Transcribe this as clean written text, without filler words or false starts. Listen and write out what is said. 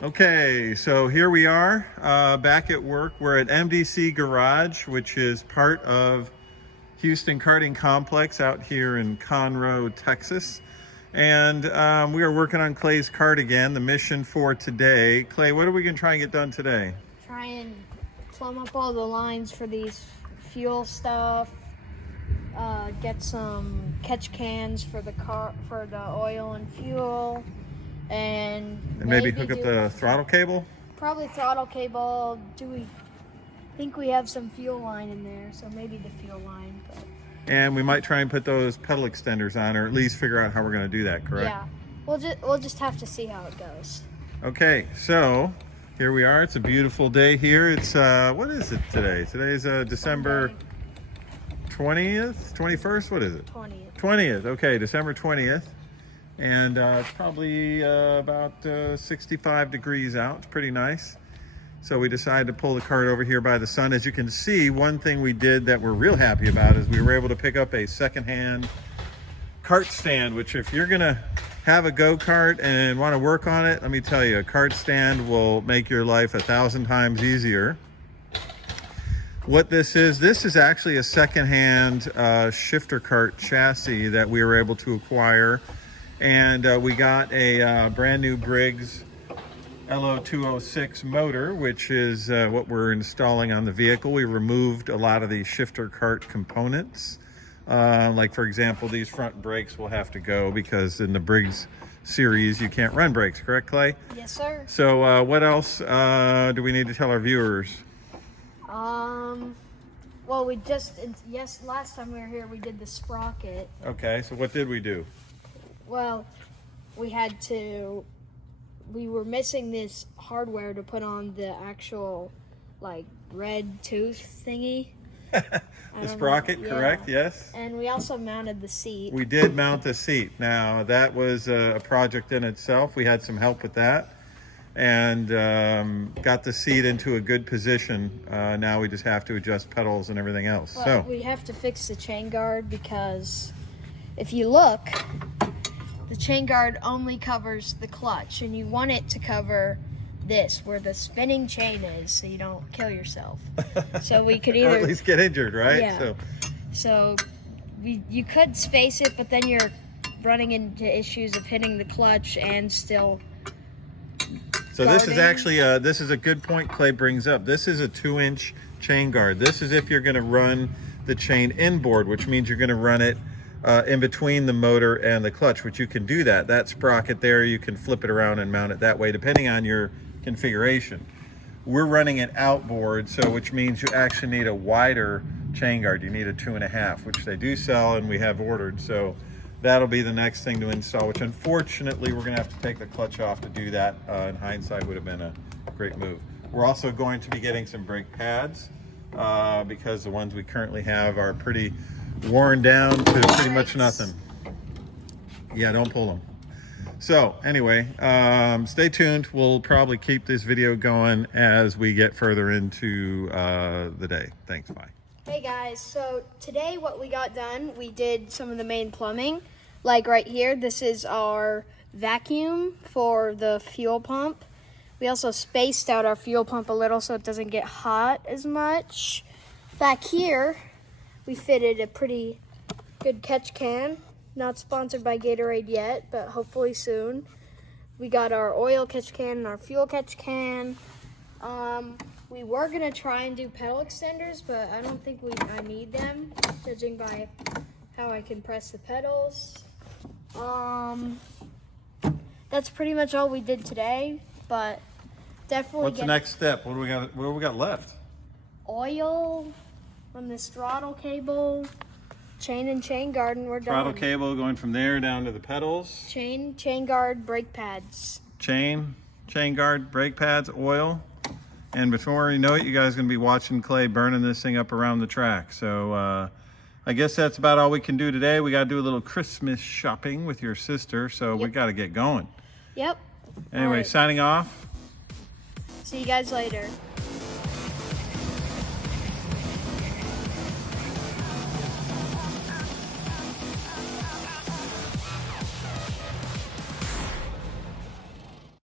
Okay, so here we are back at work. We're at MDC Garage, which is part of Houston Karting Complex out here in Conroe, Texas. And we are working on Clay's kart again, the mission for today. Clay, what are we gonna try and get done today? Try and plumb up all the lines for these fuel stuff. Get some catch cans for the car, for the oil and fuel, and Maybe hook up the throttle cable? Probably throttle cable. Do we think we have some fuel line in there? So maybe the fuel line. But... And we might try and put those pedal extenders on, or at least figure out how we're going to do that, correct? Yeah, we'll just have to see how it goes. Okay, so here we are. It's a beautiful day here. It's what is it today? Today's December 20th, 21st. What is it? 20th. 20th. Okay, December 20th, and it's probably about 65 degrees out. It's pretty nice. So we decided to pull the kart over here by the sun. As you can see, one thing we did that we're real happy about is we were able to pick up a secondhand kart stand, which if you're gonna have a go-kart and want to work on it, let me tell you, a kart stand will make your life 1,000 times easier. What this is actually a secondhand shifter kart chassis that we were able to acquire, and we got a brand new Briggs LO206 motor, which is what we're installing on the vehicle. We removed a lot of the shifter kart components. Like for example, these front brakes will have to go because in the Briggs series you can't run brakes, correct, Clay? Yes, sir. So what else do we need to tell our viewers? Well, last time we were here we did the sprocket. Okay, so what did we do? Well, we were missing this hardware to put on the actual like red tooth thingy. The sprocket, correct? Yes. And we also mounted the seat. We did mount the seat. Now that was a project in itself. We had some help with that, and got the seat into a good position. Now we just have to adjust pedals and everything else. Well, so we have to fix the chain guard, because if you look, the chain guard only covers the clutch, and you want it to cover this, where the spinning chain is, so you don't kill yourself. So we could either... or at least get injured, right? Yeah. So you could space it, but then you're running into issues of hitting the clutch and still So guarding. This is actually, this is a good point Clay brings up. This is a 2-inch chain guard. This is if you're gonna run the chain inboard, which means you're gonna run it in between the motor and the clutch, which you can do that. That sprocket there, you can flip it around and mount it that way, depending on your configuration. We're running it outboard, so which means you actually need a wider chain guard. You need a 2.5, which they do sell and we have ordered. So that'll be the next thing to install, which unfortunately we're gonna have to take the clutch off to do that. In hindsight would have been a great move. We're also going to be getting some brake pads because the ones we currently have are pretty worn down to pretty much nothing. Yeah, don't pull them. So anyway, stay tuned. We'll probably keep this video going as we get further into the day. Thanks, bye. Hey guys, so today what we got done, we did some of the main plumbing. Like right here, this is our vacuum for the fuel pump. We also spaced out our fuel pump a little so it doesn't get hot as much. Back here, we fitted a pretty good catch can. Not sponsored by Gatorade yet, but hopefully soon. We got our oil catch can and our fuel catch can. We were gonna try and do pedal extenders, but I don't think I need them, judging by how I can press the pedals. That's pretty much all we did today, but definitely. What's the next step? What do we got? What do we got left? Oil on this throttle cable. Chain and chain guard, and we're done. Throttle cable going from there down to the pedals. Chain guard, brake pads. Chain guard, brake pads, oil. And before you know it, you guys are gonna be watching Clay burning this thing up around the track. So I guess that's about all we can do today. We gotta do a little Christmas shopping with your sister, so we gotta get going. Yep. Anyway, right. Signing off. See you guys later.